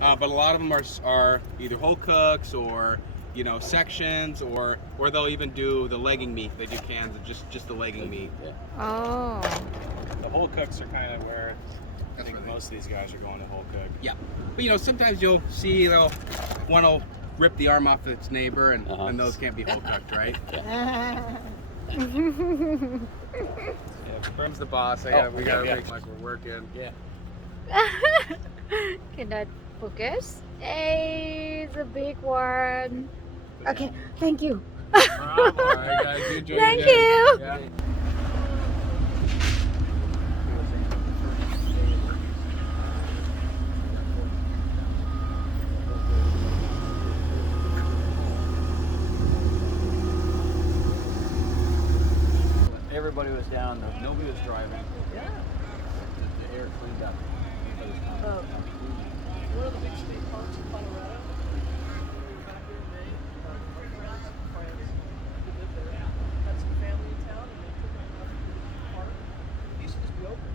But a lot of them are either whole cooks or sections, or they'll even do the legging meat. They do cans of just the legging meat. Oh. The whole cooks are kind of where I think right. most of these guys are going to whole cook. Yeah, but sometimes you'll see one will rip the arm off its neighbor, and those can't be whole cooked, right? Yeah, Brim's the boss. We gotta make like we're working. yeah. Cannot focus. Hey, it's a big one. Okay, thank you. All right, guys, you enjoy Thank your day. you. Yeah. Everybody was down. Nobody was driving. Yeah. The air cleaned up. One of the big state parks in Colorado. Back in the day, friends who lived there had some family in town, and they took them up to the park. It used to just be open.